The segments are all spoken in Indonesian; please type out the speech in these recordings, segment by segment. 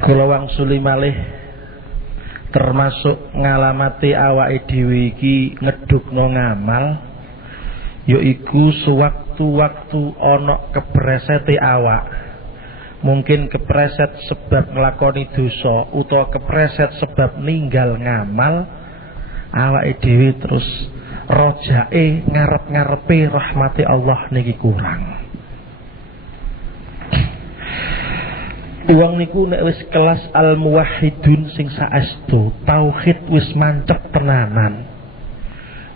Kula wangsuli malih termasuk ngalamati awake dhewe iki ngedukno ngamal yaiku sewaktu-waktu ana kepresete awak. Mungkin kepreset sebab nglakoni dosa utawa kepreset sebab ninggal ngamal, awake dhewe terus rojake ngarep-ngarepe rahmati Allah niki kurang. Uang niku nek wis kelas al-muwahhidun sing saestu, tauhid wis mancep tenanan.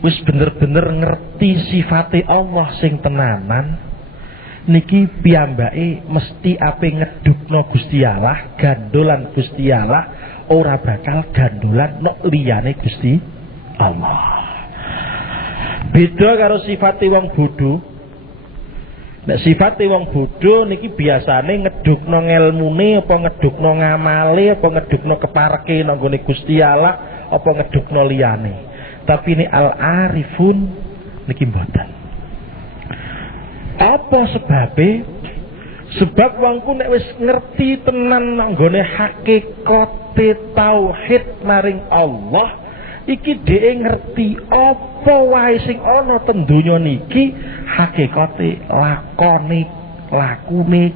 Wis bener-bener ngerti sifate Allah sing tenanan. Niki piyambake mesti ape ngedukno Gusti Allah, gandolan Gusti Allah, ora bakal gandolan nok liyane Gusti Allah. Beda karo sifate wong bodho. Nek sifate wong bodho niki biasane ngedukno ngelmune apa ngedukno ngamale apa ngedukno kepareke nang gone Gusti Allah apa ngedukno liyane. Tapi ini al-arifun niki mboten. Apa sebabe? Sebab wongku nek wis ngerti tenan nang gone hakikate tauhid maring Allah, iki dhek ngerti apa wae sing ana ten donya niki hakikate lakune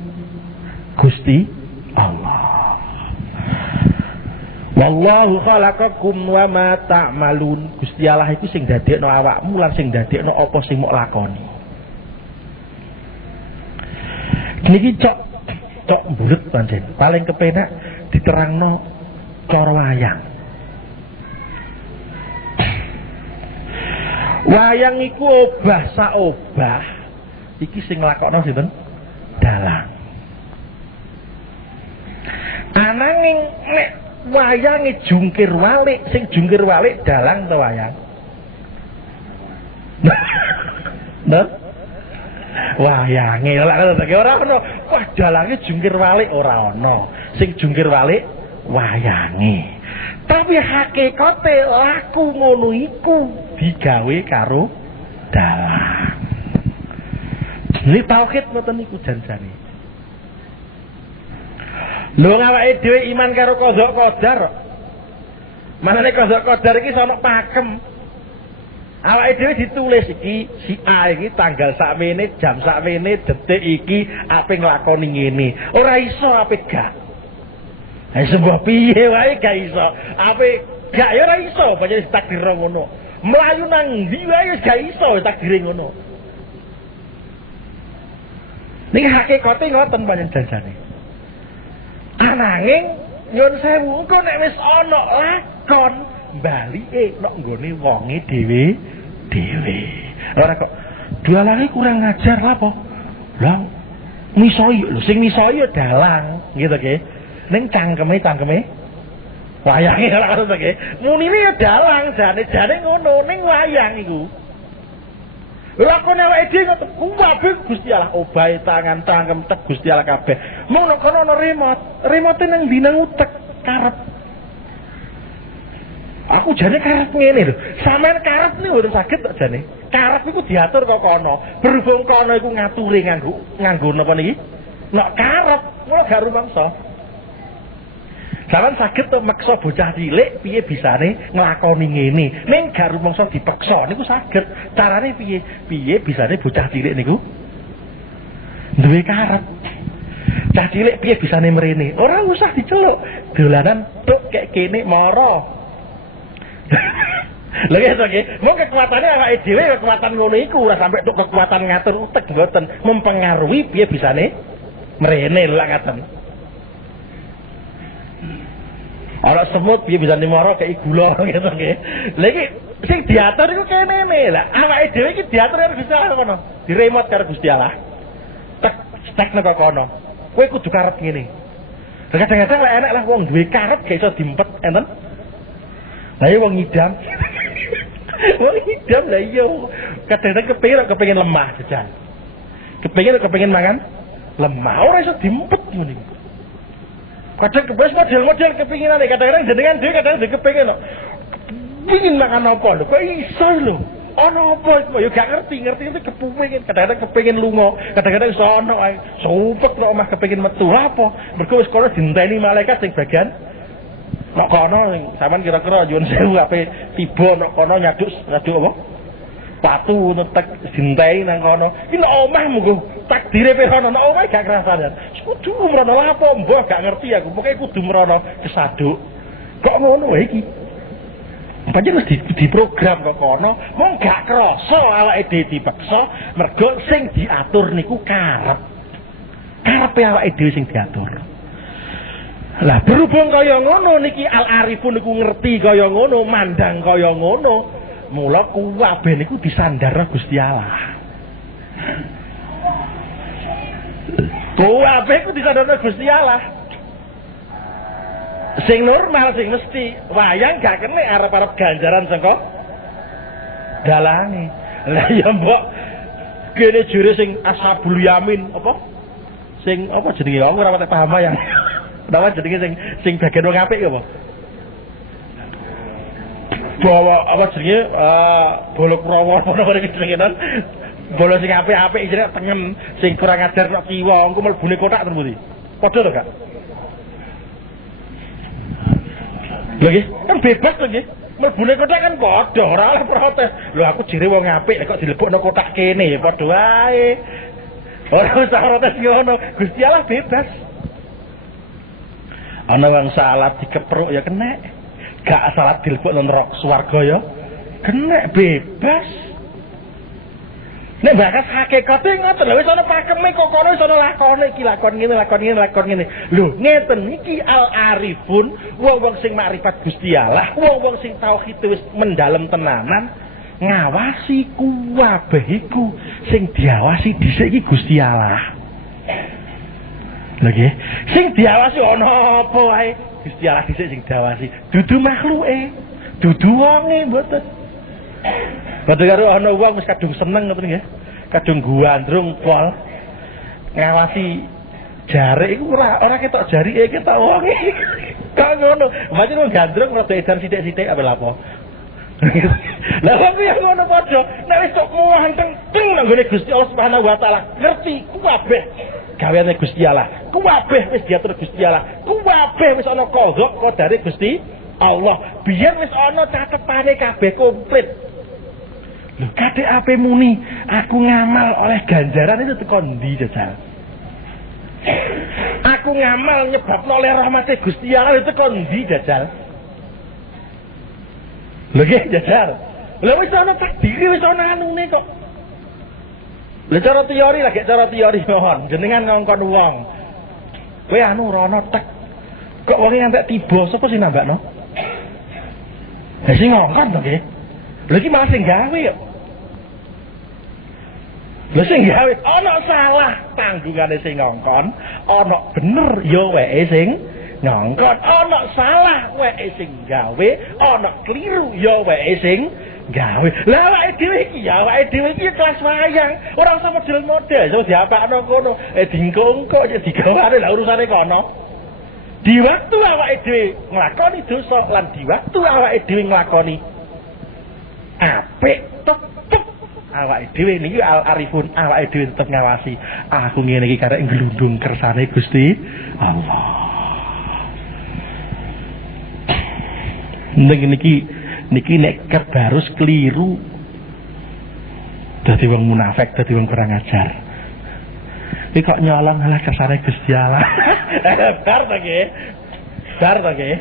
Gusti Allah. Wallahu khalaqakum wa ma ta'malun. Gusti Allah iku sing dadekno awakmu lan sing dadekno apa sing mok lakoni. Niki cok mbulet pancen. Paling kepenak diterangno cara wayang. Wayang iku obah saobah iki sing nglakokno sinten? Dalang. Ananging nek wayange jungkir walik, sing jungkir walik dalang to wayang. Nah, wayange lak ora ono. Wah, dalange jungkir walik ora ono. Sing jungkir walik wayange. Tapi hakikate laku ngono iku digawe karo dalang. Ini tauhid mboten niku janjane. Lho awake dhewe iman karo qada qadar. Manane qada qadar iki ana pakem. Awake dhewe ditulis iki si A iki tanggal sakmene, jam sakmene, detik iki ape nglakoni ngene. Ora iso ape gak. Ha sebuah piye wae gak iso. Ape gak ya ora iso, pancen takdir ngono. Mlayu nang ndi wae gak iso takdir ngono. Niki hakikate ngoten pancen janjane. Ananging nyun sewu engko nek wis ana lakon balike nek nggone wonge dhewe. Ora kok dualane kurang ngajar lah apa? Lah misoi lho sing misoi ya dalang gitu nggih. Ning cangkeme wayange ora ngono nggih. Munine ya dalang jane ngono ning wayang iku. Lakone awake dhewe ngoten kuwabe Gusti Allah obahe tangan cangkem tek Gusti Allah kabeh. Mung nek kono ana remote ning ndi nang utek karep. Aku jane karep ngene lho. Sampeyan karep niku mboten saged kok jane. Karep iku diatur kok kono. Berhubung kono iku ngature nganggo napa niki? Nek karep ngono gak rumangsa. Sampeyan saged to maksa bocah cilik piye bisane nglakoni ngene. Ning gak rumangsa dipaksa niku saged. Carane piye? Piye bisane bocah cilik niku duwe karep. Cah cilik piye bisane mrene? Ora usah diceluk. Dolanan tok kek kene mara. Lha ya nggih, mung kekuatane awake dhewe kekuatan ngono iku ora sampe tok kekuatan ngatur utek mboten mempengaruhi piye bisane mrene lha ngaten. Ora semut piye bisa nimoro kei gula gitu nggih. Lha iki sing diatur iku kene lah. Awake dhewe iki diatur karo Gusti Allah kono. Diremot karo Gusti Allah. Tek nang kono. Kowe kudu karep ngene. Kadang-kadang lek enak lah wong duwe karep gak iso diempet enten. Lah ya wong ngidam. Wong ngidam lah iya. Kadang-kadang kepengin lemah jajan. Kepengin mangan lemah ora iso diempet ngene. Kadang kebes model-model kepinginane kadang-kadang jenengan dhewe kadang-kadang kepengin kok. Pengin makan apa lho? Kok iso lho? ana apa iku ya gak ngerti itu kepengin kadang-kadang kepengin lunga kadang-kadang iso ana supek nek omah kepengin metu apa mergo wis kono dinteni malaikat sing bagian nek kono sampean kira-kira nyuwun sewu ape tiba nek kono nyaduk apa patu netek dinteni nang kono iki nek omah munggo takdire pe ono nek omah gak kerasan kudu mrono apa mbah gak ngerti aku pokoke kudu mrono kesaduk kok ngono wae iki pancen wis diprogram kok kono mung gak krasa awake dhewe dipaksa mergo sing diatur niku karepe awake dhewe sing diatur. Lah berhubung kaya ngono niki al-arifun niku ngerti kaya ngono mandang kaya ngono mula kabeh niku disandarna Gusti Allah. Kabeh niku disandarna Gusti Allah. Sing normal sing mesti wayang gak kene arep-arep ganjaran saka dalange. Lah ya mbok kene jure sing ashabul yamin apa? Sing apa jenenge aku ora pati paham ya. Napa jenenge sing bagian wong apik apa? Bawa apa jenenge bolok rawa ngono iki jenenge non. Bolo sing apik-apik jenenge tengen sing kurang ajar nek kiwa engko mlebune kotak terus pundi? Padha to gak? Lagi kan bebas to nggih. Mlebune kotak kan padha, ora oleh protes. Lho aku jere wong apik kok dilebokno kotak kene padha wae. Ora usah protes ngono. Gusti Allah bebas. Ana wong salat dikepruk ya kena. Gak salat dilebokno neraka swarga ya kena bebas. Nek bakas hakikate ngoten lho wis ana pakeme kok kono wis ana lakone iki lakon ngene. Lho ngeten iki al-arifun wong-wong sing makrifat Gusti Allah, wong-wong sing tauhid wis mendalem tenanan ngawasi kabeh iku sing diawasi dhisik iki Gusti Allah. Lho nggih, sing diawasi ana apa wae Gusti Allah dhisik sing diawasi, dudu makhluke, dudu wonge mboten. Padha karo ana wong wis kadung seneng ngoten nggih. Kadung guandrung pol. Ngawasi jare iku ora ketok jarike ketok wonge. Kok ngono. Macam wong gandrung rada edan sithik-sithik apa lapo. Lah kok ya ngono padha. Nek wis kok muanteng nang gone Gusti Allah Subhanahu wa taala, ngerti kabeh gaweane Gusti Allah. Kabeh wis diatur Gusti Allah. Kabeh wis ana kodhok kodare Gusti Allah. Biyen wis ana catetane kabeh komplit. Lho kadek ape muni aku ngamal oleh ganjaran itu teko ndi jajal? Aku ngamal nyebabno oleh rahmate Gusti Allah itu teko ndi jajal? Lho nggih jajal. Lho wis ana takdir wis ana anune kok. Lho cara teori mohon jenengan ngongkon wong. Kowe anu rono tek. Kok wonge ngantek tiba sapa sing nambakno? Lah sing ngongkon to nggih. Lho iki malah sing gawe kok. Lha sing gawe ana salah tanggungane sing ngongkon, ana bener ya weke sing ngongkon, ana salah weke sing gawe, ana kliru ya weke sing gawe. Lah awake dhewe iki kelas wayang, ora usah model-model, iso diapakno kono, dingkongko digawane lah urusane kono. Di waktu awake dhewe nglakoni dosa lan di waktu awake dhewe nglakoni apik awake dhewe niki al-arifun awake dhewe tetep ngawasi aku ngene iki karek nglundung kersane Gusti Allah. Niki nek kebarus keliru dadi wong munafik, dadi wong kurang ajar. Iki kok nyolong ala kersane Gusti Allah. Bar to nggih.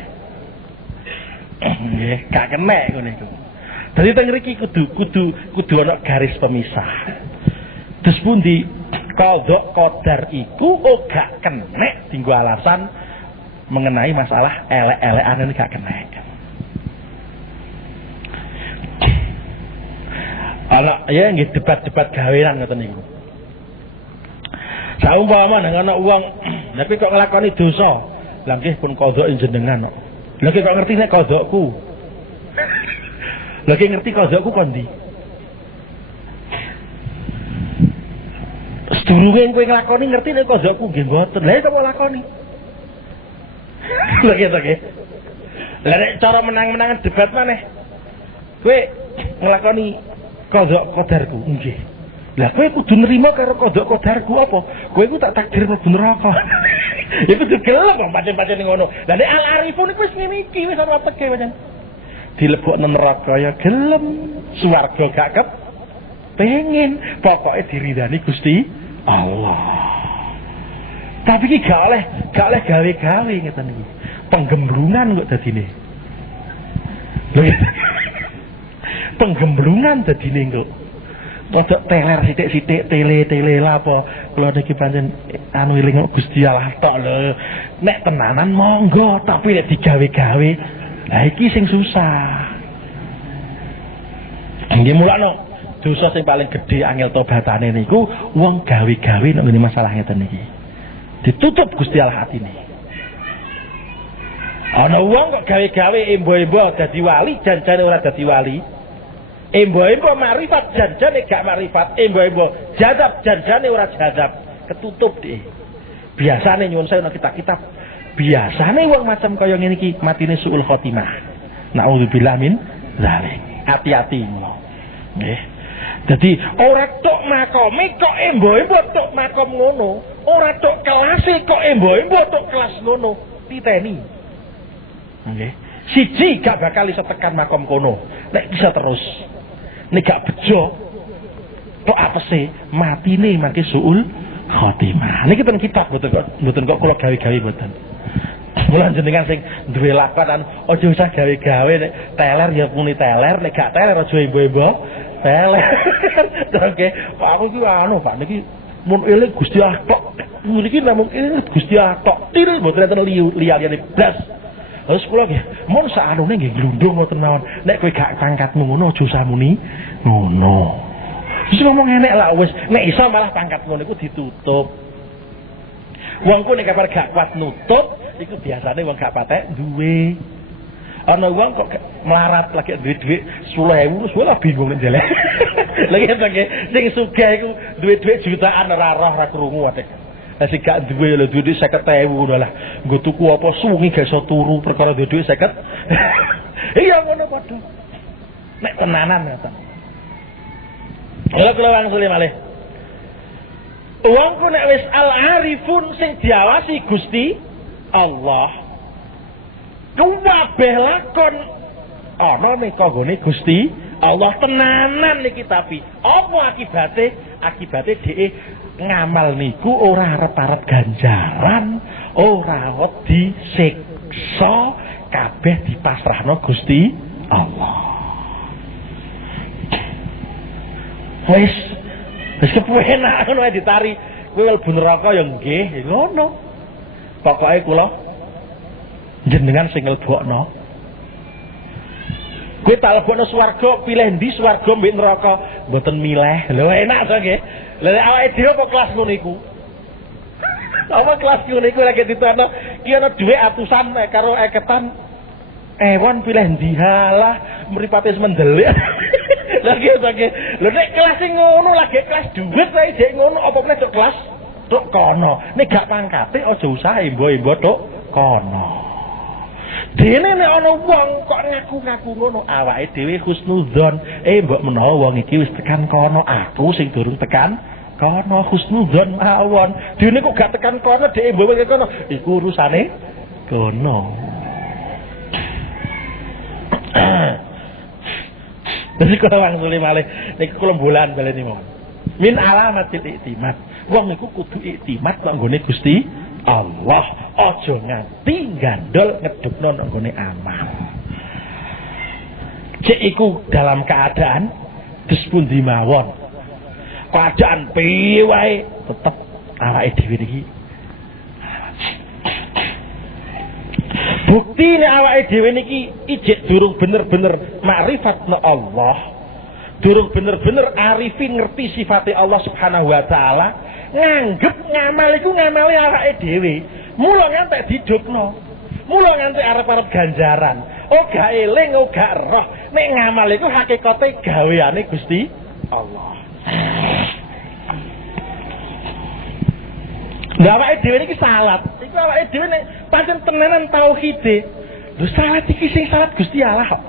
Nggih, gak kenek ngene iku. Jadi teng mriki kudu ana garis pemisah. Terus pundi qadha qadar iku gak kenek dienggo alasan mengenai masalah elek-elekan gak kenek. Ana ya nggih debat-debat gawean ngoten niku. Saumpama nang ana wong tapi kok nglakoni dosa, lha nggih pun qadha jenengan kok. Lha kok ngerti nek qadhaku. Lagi ngerti qadhaku kondi. Sedurunge kowe nglakoni ngerti nek qadhaku nggih mboten. Lah kok lakoni. Lha gitu nggih. Lah nek cara menang-menangan debat maneh. Kowe nglakoni qada qadarku nggih. Lah kowe kudu nrimo karo qada qadarku apa? Kowe iku tak takdir mlebu neraka. Iku kudu gelem kok pancen-pancen ngono. Lah nek al-arifun iku wis ngene iki wis ana teke pancen. Dilebokno neraka ya gelem, swarga gak pengen, pokoke diridani Gusti Allah. Tapi iki gak oleh gawe-gawe ngeten iki. Penggemblungan kok dadine. Penggemblungan dadine kok. Rodok teler sithik-sithik tele lah apa. Kula niki pancen anu eling Gusti Allah tok lho. Nek tenanan monggo, tapi nek digawe-gawe, lah iki sing susah. Nggih mulakno dosa sing paling gedhe angel tobatane niku wong gawe-gawe nek ngene masalah ngeten iki. Ditutup Gusti Allah atine. Ana wong kok gawe-gawe embo-embo dadi wali, janjane ora dadi wali. Embo-embo makrifat janjane gak makrifat, embo-embo jadab janjane ora jadab, ketutup deh. Biasane nyuwun saya nang kitab-kitab, biasane wong macam kaya ngene iki matine suul khotimah. Nauzubillah min dzalik. Hati-hati nggih. Dadi ora tok makome kok embo-embo tok makom ngono, ora tok kelase kok embo-embo tok kelas ngono, titeni. Nggih. Siji gak bakal iso tekan makom kono. Nek bisa terus. Nek gak bejo tok apese matine mangke suul khotimah. Niki ten kitab mboten kok kula gawe-gawe mboten. Mula jenengan sing duwe lakonan aja usah gawe-gawe nek teler ya muni teler, nek gak teler aja embo-embo teler. Oke, aku iki anu Pak niki mun eling Gusti Allah tok. Niki namung eling Gusti Allah tok. Til mboten enten liyane blas. Terus kula nggih, mun saanune nggih glundung ngoten mawon. Nek kowe gak pangkatmu ngono aja usah muni ngono. Wis ngomong enek lah wis, nek iso malah pangkat ngono iku ditutup. Wong ku nek kabar gak kuat nutup, iku biasane wong gak patek duwe. Ana wong kok melarat lagi duwe dhuwit 10.000 terus ora bingung nek jelek. Lagi nggih, sing sugih iku duwe dhuwit jutaan ora roh ora krungu wae. Lah sing gak duwe lho duwe 50.000 ngono lah. Nggo tuku apa sungi gak iso turu perkara duwe dhuwit 50. Iya ngono padha. Nek tenanan ngoten. Kula wangsuli malih. Wong ku nek wis al-arifun sing diawasi Gusti Allah. Kabeh lakon ana ning kanggone Gusti Allah tenanan niki tapi apa akibate? Akibate dhek ngamal niku ora arep-arep ganjaran, ora wedi siksa, kabeh dipasrahno Gusti Allah. Wis kepenak ngono ae ditari, kowe mlebu neraka ya nggih, ngono. Pokoke kula jenengan sing nglebokno. Kowe tak lebokno swarga, pilih ndi swarga mbek neraka, mboten milih. Lho enak to nggih. Lah awake dhewe apa kelas ngono iku? Apa kelas ngono iku lagi ditono, ki ana dhuwit atusan karo eketan. Ewon pilih ndi halah mripate mendelik. Lagi oke. Lho nek kelas ngono lagi kelas dhuwit wae dhek ngono apa meneh tok kelas tok kono. Nek gak pangkate aja usah embo-embo tok kono. Dene nek ana wong kok ngaku-ngaku ngono awake dhewe husnudzon, mbok menawa wong iki wis tekan kono, aku sing durung tekan kono husnudzon mawon. Dene kok gak tekan kono dhek mbok kono, iku urusane kono. Jadi kalau wangsuli malih niku kula bulan baleni mong. Min alamatil iktimat. Wong niku kudu iktimat nang nggone Gusti Allah, aja nganti gandol ngedukno nang nggone amal. Cek iku dalam keadaan dispundi mawon. Keadaan piye wae tetep awake dhewe iki. Bukti nek awake dhewe niki ijek durung bener-bener makrifat Allah. Durung bener-bener arifin ngerti sifate Allah Subhanahu wa taala, nganggep ngamal iku ngamali awake dhewe. Mula ngantek didukno. Mula ngantek arep-arep ganjaran. Oh gak eling, oh gak roh. Nek ngamal iku hakikate gaweane Gusti Allah. Lah awake dhewe niki salat. Iku awake dhewe nek pancen tenanan tauhide. Lho salat iki sing salat Gusti Allah kok.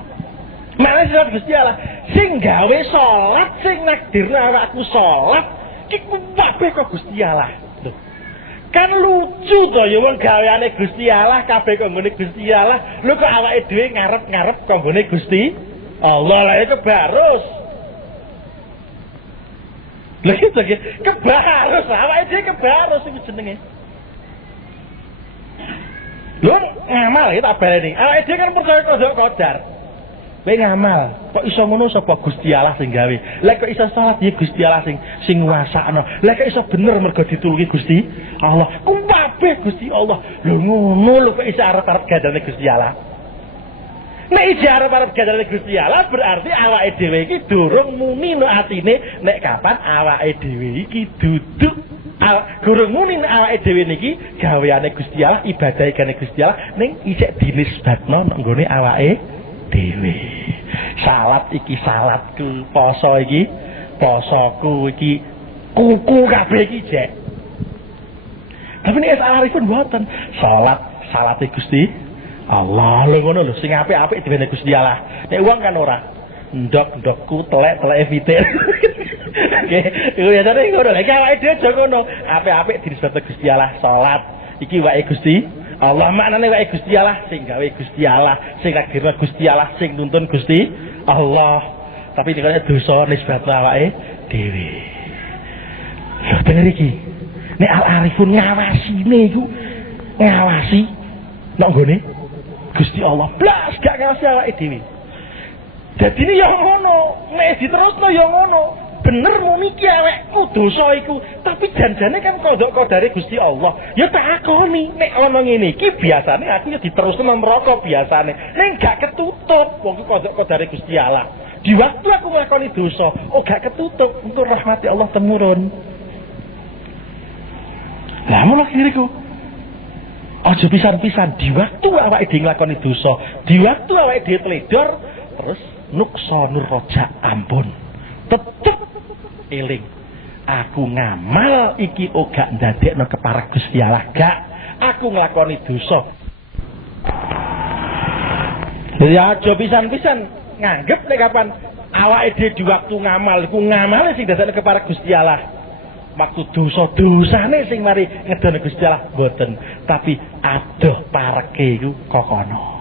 Malah salat Gusti Allah Sing gawe salat, sing nakdirno awakku salat, iki kabeh kok Gusti Allah. Lho. Kan lucu to ya wong gaweane Gusti Allah, kabeh kok nggone Gusti Allah. Lho kok awake dhewe ngarep-ngarep kok nggone Gusti Allah. Lah itu barus. Lha gitu ki, kebarus, awake dhewe kebarus iku jenenge. Lho ngamal iki tak baleni. Awake dhewe kan percaya kodok kodar. Kowe ngamal, kok iso ngono sapa Gusti Allah sing gawe. Lah kok iso salat ya Gusti Allah sing nguasakno. Lah kok iso bener mergo ditulungi Gusti Allah. Kabeh Gusti Allah. Lho ngono lho kok iso arep-arep gadane Gusti Allah. Nek iso arep-arep gadane Gusti Allah berarti awake dhewe iki durung muni no atine nek kapan awake dhewe iki duduk durung muni nek awake dhewe niki gaweane Gusti Allah, ibadahe kene Gusti Allah ning isih dinisbatno nang nggone awake dhewe. Salat iki salatku, poso iki posoku, iki kuku kabeh iki jek. Tapi nek arifun mboten, salate Gusti Allah lho ngono lho sing apik-apik diwene Gusti Allah. Nek wong kan ora ndok-ndokku telek-teleke fitir. Nggih, iku ya tadi ngono. Lek awake dhewe aja ngono. Apik-apik dinisbatke Gusti Allah, salat iki wae Gusti Allah, maknane wae Gusti Allah, sing gawe Gusti Allah, sing takdirna Gusti Allah, sing nuntun Gusti Allah. Tapi nek dosa nisbatno awake dhewe. Lho denger iki. Nek al-arifun ngawasine iku ngawasi nek nggone Gusti Allah, blas gak ngawasi awake dhewe. Dadine ya ngono, nek diterusno ya ngono. Bener muni ki awakku dosa iku, tapi janjane kan kodok-kodare Gusti Allah. Ya takoni, nek ana ngene iki biasane aku ya diterusno nang neraka biasane. Nek gak ketutup wong kodok-kodare Gusti Allah. Di waktu aku nglakoni dosa, oh gak ketutup, engko rahmati Allah temurun. Lah ngono kiriku. Aja pisan-pisan di waktu awake dhewe nglakoni dosa, di waktu awake dhewe teledor, terus nuksonur roja ampun. Tetep eling aku ngamal iki ora ndadekno keparek Gusti Allah, gak aku nglakoni dosa. Ya aja pisan-pisan nganggep nek kapan awake dhewe di waktu ngamal iku ngamale sing ndadekno keparek Gusti Allah. Waktu dosa-dosane sing mari ngedone Gusti Allah mboten, tapi adoh pareke iku kokono.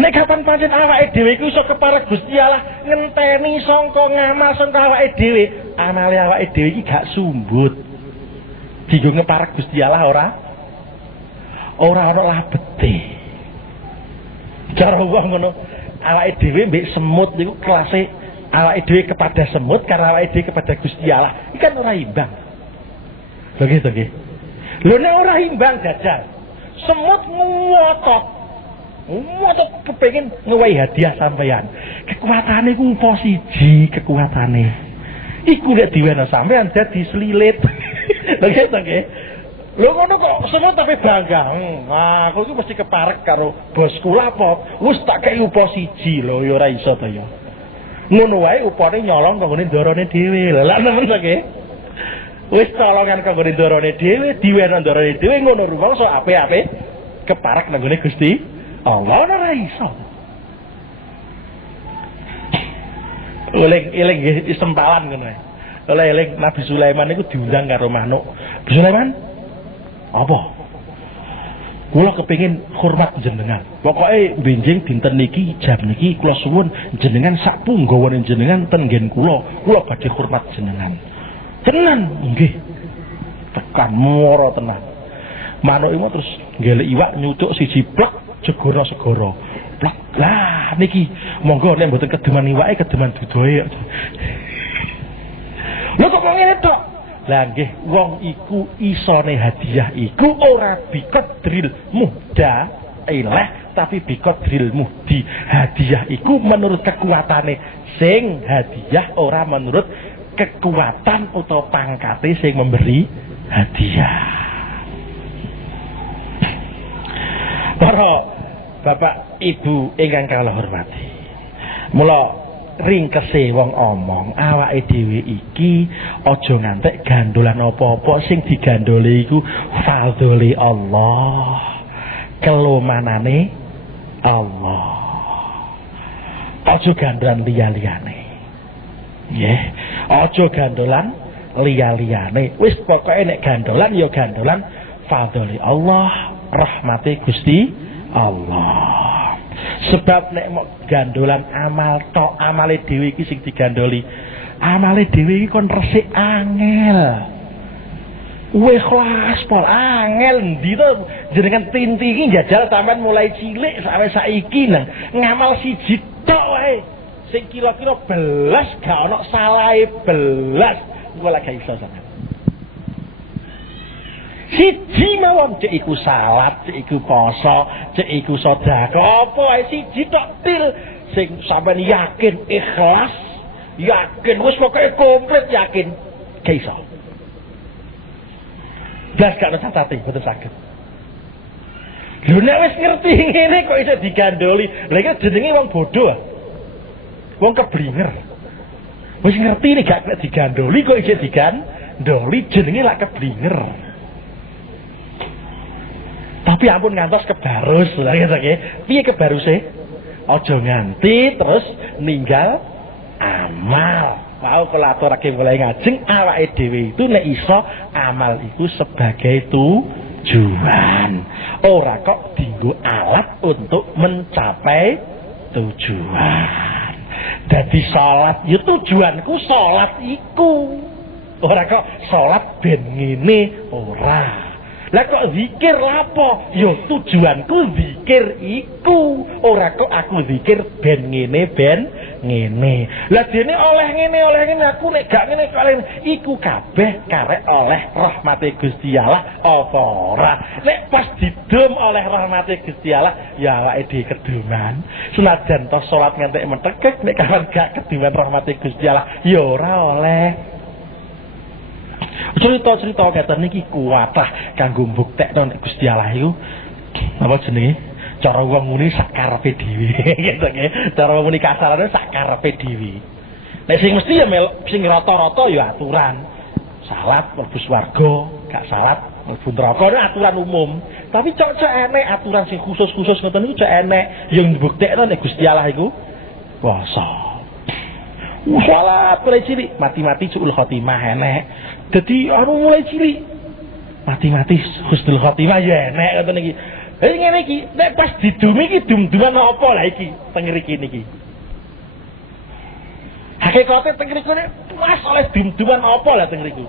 Nek kapan pancen awake dhewe iku iso keparek Gusti Allah ngenteni sangka ngamal sangka awake dhewe, amale awake dhewe iki gak sumbut. Dienggo ngeparek Gusti Allah ora ana labete. Cara wong ngono, awake dhewe mbek semut niku kelase awake dhewe kepada semut karena awake dhewe kepada Gusti Allah. Iki kan ora imbang. Lho gitu nggih. Lho nek ora imbang jajal. Semut ngotot kepengin ngewehi hadiah sampeyan. Kekuatane ku upo siji kekuatane. Iku nek diwene sampeyan dadi slilit. Lho gitu nggih. Lho ngono kok semut tapi bangga. Aku iku mesti keparek karo bosku apa? Wis tak kei upo siji lho ya ora iso to ya. Ngono wae upane nyolong kanggo ndorone dhewe. Lah nemen to nggih. Wis colongan kanggo ndorone dhewe, diwene ndorone dhewe ngono rumangsa apik-apik keparek nang gone Gusti Allah ora iso. Eling nggih sempalan ngono ae. Oleh eling Nabi Sulaiman niku diundang karo manuk. Nabi Sulaiman apa? Kula kepengin hormat jenengan. Pokoke benjing dinten niki jam niki kula suwun jenengan sak punggawane jenengan ten nggen kula. Kula badhe hormat jenengan. Tenan nggih. Tekan moro tenan. Manuk iku terus ngelek iwak nyucuk siji plek segoro. Plek. Lah niki monggo nek mboten kedeman iwake kedeman dudohe. Lho kok ngene tok? Lah nggih wong iku isone hadiah iku ora biqadril muhda ilah tapi biqadril muhdi. Hadiah iku menurut kekuatane sing hadiah ora menurut kekuatan atau pangkate sing memberi hadiah. Para bapak ibu ingkang kula hormati. Mula ringkese wong omong awake dhewe iki aja ngantek gandolan apa-apa sing digandole iku fadzole Allah. Kelumanane Allah. Aja gandolan liya-liyane. Nggih. Aja gandolan liya-liyane. Wis pokoke nek gandolan ya gandolan fadholi Allah, rahmate Gusti Allah. Sebab nek mok gandolan amal tok, amale dhewe iki sing digandoli. Amale dhewe iki kon resik angel. Ikhlas pol angel ndi to jenengan tinti iki njajal sampean mulai cilik sampai saiki nang ngamal siji tok wae. Sing kira-kira belas gak ono salahe belas. Iku lak gak iso sampean. Siji mawon cek iku salat, cek iku poso, cek iku sedekah, apa ae siji tok til sing sampean yakin ikhlas, yakin wis pokoke komplit yakin gak iso. Blas gak ono cacate, boten saged. Lho nek wis ngerti ngene kok iso digandoli. Lha iki jenenge wong bodoh. Wong keblinger. Wis ngerti nek gak digandoli kok iso digandoli jenenge lak keblinger. Tapi ampun ngantos kebarus lha ngene iki. Piye kebaruse? Aja nganti terus ninggal amal. Mau kolaborake mulai ngajeng awake dhewe itu nek iso amal iku sebagai tujuan. Ora kok dienggo alat untuk mencapai tujuan. Dadi salat ya tujuanku salat iku. Ora kok salat ben ngene ora. Lah kok zikir lapo? Ya tujuanku zikir iku. Ora kok aku zikir ben ngene ben ngene. Lah dene oleh ngene aku nek gak ngene kok iku kabeh karek oleh rahmate Gusti Allah apa ora. Nek pas didum oleh rahmate Gusti Allah ya awake dhewe keduman. Senajan to salat ngantek metekek nek kapan gak keduman rahmate Gusti Allah ya ora oleh. Cerita-cerita kata niki kuatah kanggo mbuktekno nek Gusti Allah iku apa jenenge? Cara wong muni sakarepe dhewe. Gitu nggih. Cara muni kasarane sakarepe dhewe. Nek sing mesti ya sing rata-rata ya aturan. Salat mlebu swarga, gak salat mlebu neraka itu aturan umum. Tapi cocok enek aturan sing khusus-khusus ngoten niku cocok enek yang mbuktekno nek Gusti Allah iku puasa. Salat mulai cilik mati-mati suul khotimah enek. Dadi mulai cilik mati-mati husnul khotimah ya enek ngoten iki. Ngene iki nek pas didumi iki dum-duman apa lah iki teng mriki niki. Hakikate teng mriki pas oleh dum-duman apa lah teng mriki.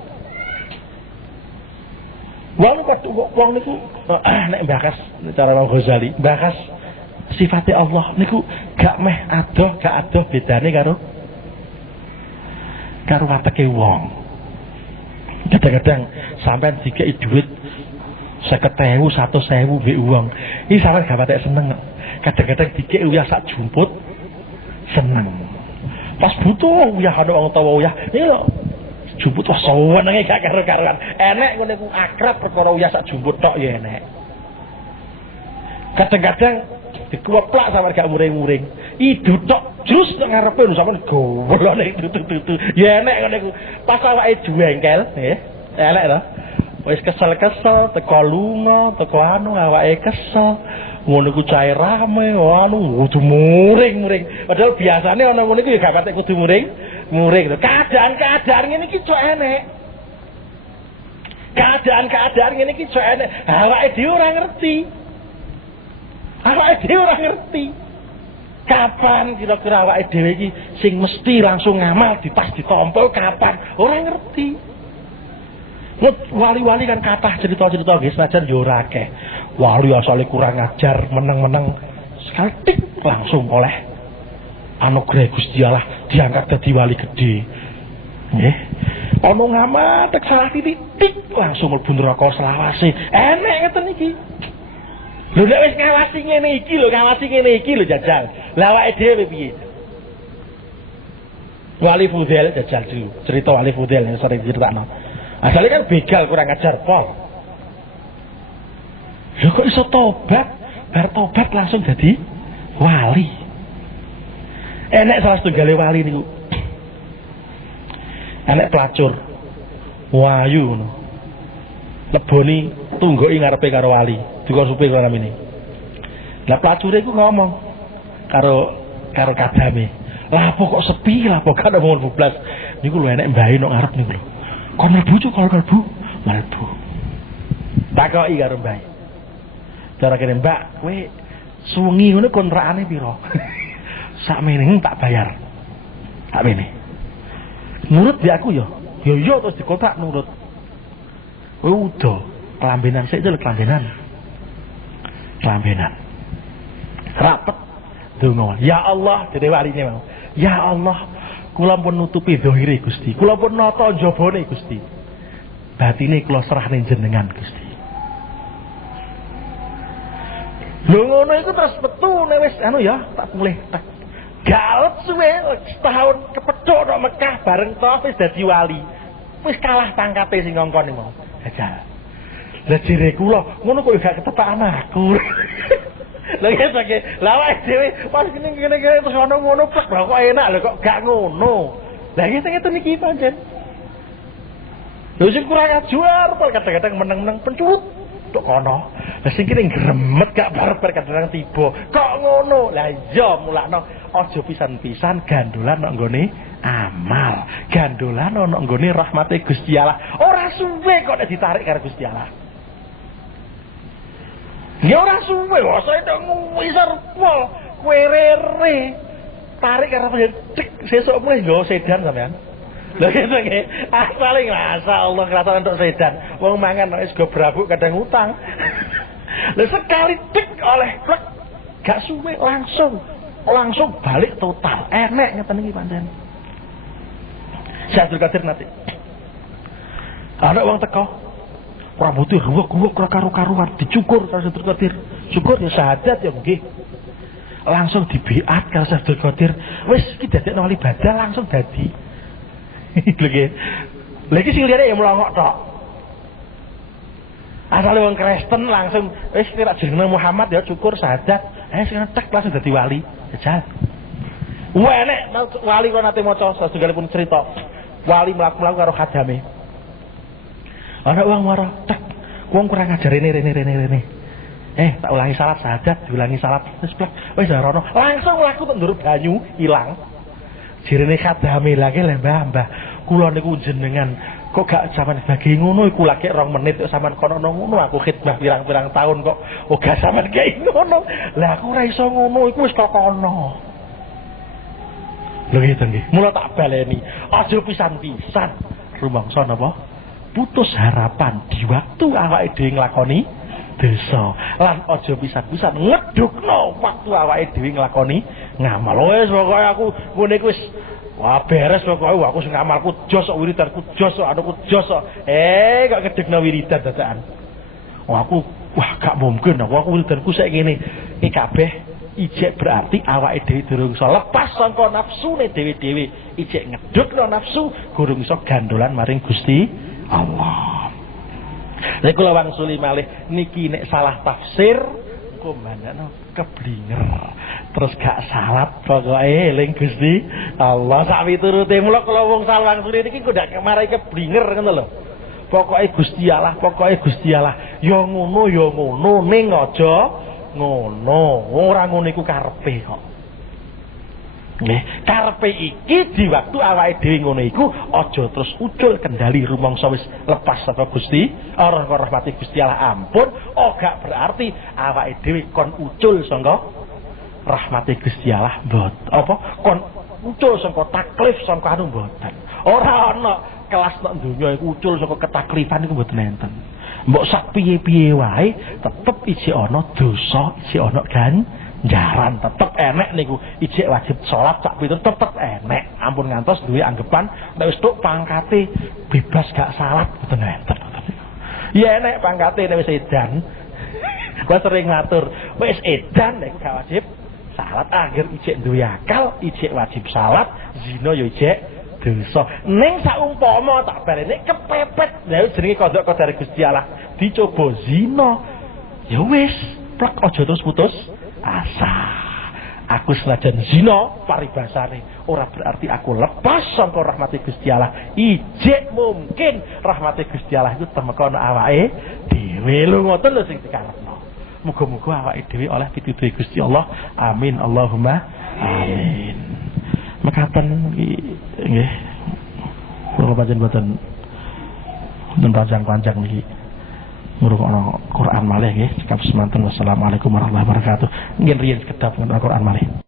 Wong niku nek bakas cara Imam Ghazali, bakas sifate Allah niku gak meh adoh bedane karo wateke wong. Kadang-kadang sampean dikeki dhuwit 50.000, 100.000 mbek wong. Iki sampean gak patek seneng. Kadang-kadang dikeki uyah sak jumput seneng. Pas butuh uyah ana wong tawa uyah, iki lho jumput wah senenge gak karo-karoan. Enek ngene ku akrab perkara uyah sak jumput tok ya enek. Kadang-kadang dikeplak sampean gak muring-muring. Idu tok jus nang ngarepe sampean golone tutu-tutu. Ya enek ngene ku. Pas awake duengkel, nggih. Elek to. Wis kesel-kesel teko lunga, teko awake kesel. Ngono ku cair rame, kudu muring-muring. Padahal biasane ana ngono iku ya gak patek kudu muring to. Keadaan ngene iki cok enek. Keadaan ngene iki cok enek. Awake dhewe ora ngerti. Awake dhewe ora ngerti. Kapan kira-kira awake dhewe iki sing mesti langsung ngamal dipas ditompel kapan? Ora ngerti. Wali-wali kan kathah cerita-cerita nggih senajan yo ora akeh. Wali asale kurang ajar, meneng-meneng sekali langsung oleh anugerah Gusti Allah diangkat dadi wali gede. Nggih. Ana ngamal tek salah titik langsung mlebu neraka selawase. Enek ngeten iki. Lho nek wis ngawasi ngene iki lho jajal. Lah awake dhewe piye? Wali Fudel jajal dulu. Cerita Wali Fudel yang sering diceritakan. Asalnya kan begal kurang ajar pol. Lho kok iso tobat? Bar tobat langsung jadi wali. Enek salah setunggale wali niku. Enek pelacur. Wayu ngono. Leboni tunggoki ngarepe karo wali. Dikon supir karo namine. Lah pelacure iku ngomong karo kadame. Lah apa kok sepi, lah apa gak ada wong blas. Niku lho enek mbahe nok ngarep niku lho. Kon mlebu cuk kalau mlebu. Mlebu. Takoki karo mbahe. Cara kene Mbak, kowe suwengi ngono kontrakane piro? Sakmene tak bayar. Sakmene. Nurut di aku ya. Yo yo terus dikontrak nurut. Kowe udo kelambenan sik lho kelambenan. Kelambenan. Rapet donga. Ya Allah, dene warine mau. Ya Allah, kula pun nutupi zahire Gusti. Kula pun nata jabane Gusti. Batine kula serahne jenengan Gusti. Lho ngono iku terus metune wis anu ya, tak mulih tak galet suwe setahun kepethuk nang Mekah bareng to wis dadi wali. Wis kalah pangkate sing ngongkon iki mau. Jajal. Lah jere kula, ngono kok gak ketepakan aku. Lah ya saiki, lah awake dhewe pas ngene terus ngono plek lho kok enak lho kok gak ngono. Lah iki sing ngeten iki pancen. Lho sing kurang ajar kadang-kadang meneng-meneng pencut tok kono. Lah sing kene gremet gak barbar kadang tiba. Kok ngono? Lah iya mulakno aja pisan-pisan gandolan nang nggone amal. Gandolan nang nggone rahmate Gusti Allah. Ora suwe kok nek ditarik karo Gusti Allah. Ya ora suwe kok saya ngisor pol kowe rere. Tarik karo dik sesuk mulai nggo sedan sampean. Lha kene iki paling masyaallah kerasa untuk sedan. Wong mangan wis go brabuk kadang utang. Lah sekali dik oleh plek gak suwe langsung balik total. Enek ngeten iki pancen. Syaikhul Qadir nanti. Ada wong teko. Rambutnya ruwek-ruwek ora karo-karuan dicukur karo Syaikhul Qadir. Syukur ya syahadat ya nggih. Langsung dibiat karo Syaikhul Qadir. Wis iki dadekno wali badal langsung dadi. Lho nggih. Lha iki sing liyane ya mlongok tok. Asale wong Kristen langsung wis kira jenenge Muhammad ya syukur syahadat. Sing tek langsung dadi wali. Jajal. Wah nek wali kok nate maca satunggalipun cerita. Wali mlaku-mlaku karo khadame. Ana wong marah, tek. Wong kurang ajar rene. Tak ulangi salat syahadat, diulangi salat wis plek. Wis rono, langsung mlaku tek ndur banyu ilang. Jirene khadame lagi Mbah. Kula niku jenengan kok gak sampean bagi ngono iku lagi 2 menit kok sampean kono ngono aku khidmah pirang-pirang tahun kok gak sampean kayak ngono. Lah aku ora iso ngono iku wis kok kono. Lho ngeten nggih. Mula tak baleni, aja pisan-pisan rumangsa napa? Putus harapan di waktu awake dhewe nglakoni dosa. Lan aja pisan-pisan ngedukno waktu awake dhewe nglakoni ngamal. Wis pokoke aku ngene iku wis wah beres pokoke aku sing ngamalku jos wiridanku jos anuku jos. Kok ngedukno wiridan dadakan. Aku gak mungkin aku wiridanku sik ngene. Iki kabeh ijek berarti awake dhewe durung iso lepas saka nafsune dhewe-dhewe. Ijek ngedukno nafsu durung iso gandolan maring Gusti Allah. Nek kula wangsuli malih niki nek salah tafsir engko mandakno keblinger. Terus gak salat pokoke eling Gusti Allah sak piturute. Mula kula wong salah wangsuli niki kok ndak marai keblinger ngono lho. Pokoke Gusti Allah. Ya ngono ning aja ngono. Ora ngono iku karepe kok. Nggih, karepe iki di waktu awake dhewe ngono iku aja terus ucul kendali rumangsa wis lepas saka Gusti ora rahmati Gusti Allah ampun, gak berarti awake dhewe kon ucul saka rahmati Gusti Allah kon ucul saka taklif saka anu mboten. Ora ana kelas nek donya iku ucul saka ketaklifan iku mboten enten. Mbok sak piye-piye wae tetep isih ana dosa, isih ana ganjaran, tetep enek niku. Ijek wajib salat sak pitur tetep enek. Ampun ngantos duwe anggapan nek wis tok pangkate bebas gak salat mboten enten. Ya enek pangkate nek wis edan. Gua sering ngatur, wis edan nek gak wajib salat, akhir ijek duwe akal, ijek wajib salat, zina ya ijek dosa. Ning saumpama tak baleni kepepet lha jenenge kodhok-kodhok Gusti Allah dicoba zina. Ya wis, plek aja terus putus asa. Aku senajan zina paribasane ora berarti aku lepas saka rahmati Gusti Allah. Ijek mungkin rahmati Gusti Allah itu temekono awake dhewe. Lho ngoten lho sing dikarepno. Muga-muga awake dhewe oleh pitutur Gusti Allah. Amin Allahumma amin. Mekaten iki nggih. Kula pancen boten panjang-panjang niki. Ngrungokno Quran malih nggih. Cekap semanten. Wassalamualaikum warahmatullahi wabarakatuh. Nggih riyen sekedap Quran malih.